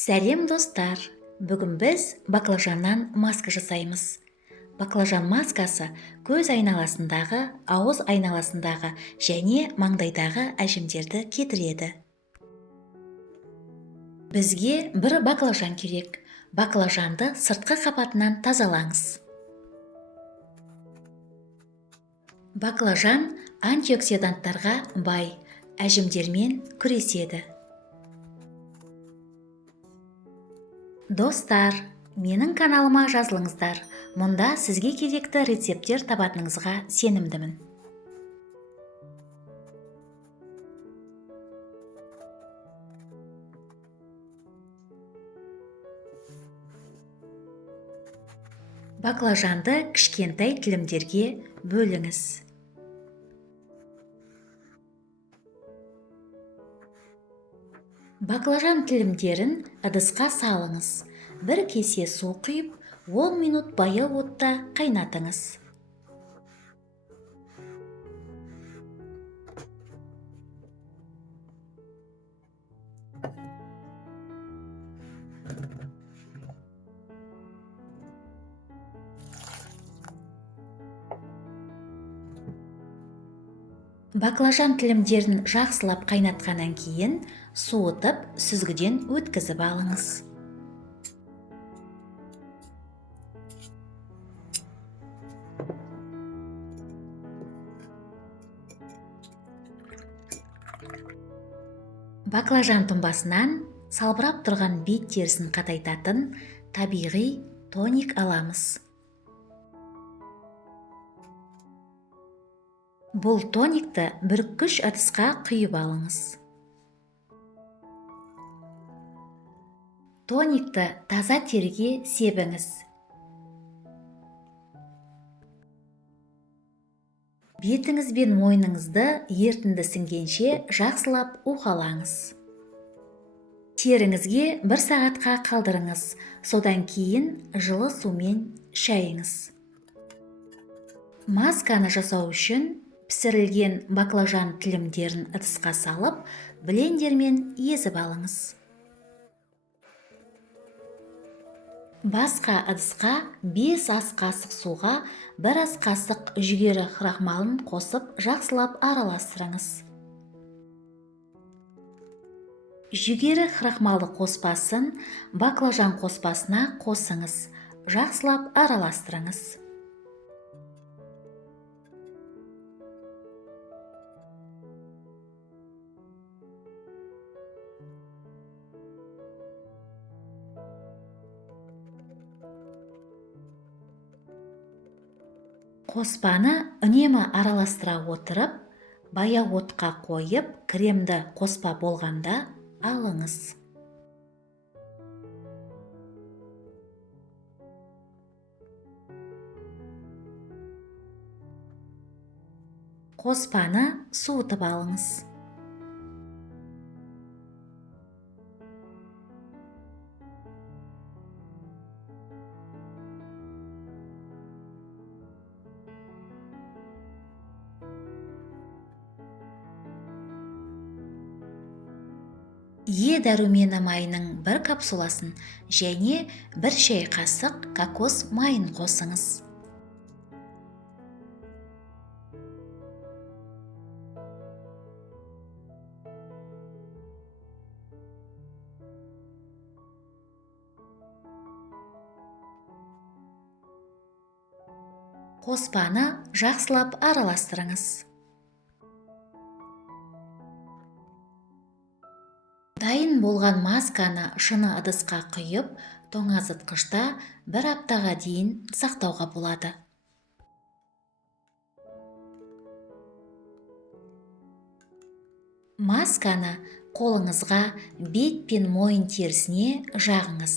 Сәлем достар! Бүгін біз баклажаннан маска жасаймыз. Баклажан маскасы көз айналасындағы, ауыз айналасындағы және маңдайдағы әжімдерді кетіреді. Бізге бір баклажан керек. Баклажанды сыртқы қабатынан тазалаңыз. Баклажан антиоксиданттарға бай, әжімдермен күреседі. Достар, менің каналыма жазылыңыздар. Мұнда сізге керекті рецепттер табатыныңызға сенімдімін. Баклажанды кішкентай тілімдерге бөліңіз. Баклажан тілімдерін ыдысқа салыңыз. Бір кесе су құйып, 10 минут баяу отта қайнатыңыз. Баклажан тілімдерін жақсылап қайнатқаннан кейін суытып, сүзгіден өткізіп алыңыз. Баклажан тұнбасынан салбырап тұрған бет терісін қатайтатын табиғи тоник аламыз. Бұл тоникті бүріккіш ыдысқа құйып алыңыз. Тоникті таза терге себіңіз. Бетіңіз бен мойныңызды ертінді сіңгенше жақсылап уқалаңыз. Теріңізге 1 сағатқа қалдырыңыз, содан кейін жылы сумен шайыңыз. Масканы жасау үшін пісірілген баклажан тілімдерін ыдысқа салып, блендермен езіп алыңыз. Басқа ыдысқа 5 ас қасық суға 1 ас қасық жүгері крахмалын қосып, жақсылап араластырыңыз. Жүгері крахмалы қоспасын баклажан қоспасына қосыңыз, жақсылап араластырыңыз. Қоспаны үнемі араластыра отырып, баяу отқа қойып, кремді қоспа болғанда алыңыз. Қоспаны суытып алыңыз. Е дәрумені майының 1 капсуласын және 1 шай қасық кокос майын қосыңыз. Қоспаны жақсылап араластырыңыз. Дайын болған масканы шыны ыдысқа құйып, тоңазытқышта 1 аптаға дейін сақтауға болады. Масканы қолыңызға, бет пен мойын терісіне жағыңыз.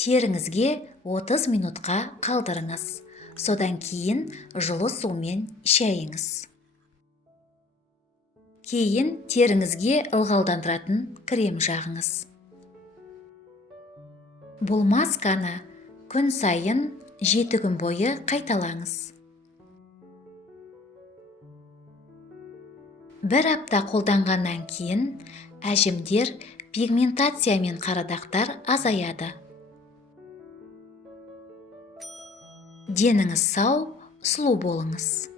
Теріңізге 30 минутқа қалдырыңыз. Содан кейін жылы сумен шайыңыз. Кейін теріңізге ылғалдандыратын крем жағыңыз. Бұл масканы күн сайын 7 күн бойы қайталаңыз. 1 апта қолданғаннан кейін әжімдер пигментация мен қара дақтар азаяды. Деніңіз сау, сұлу болыңыз.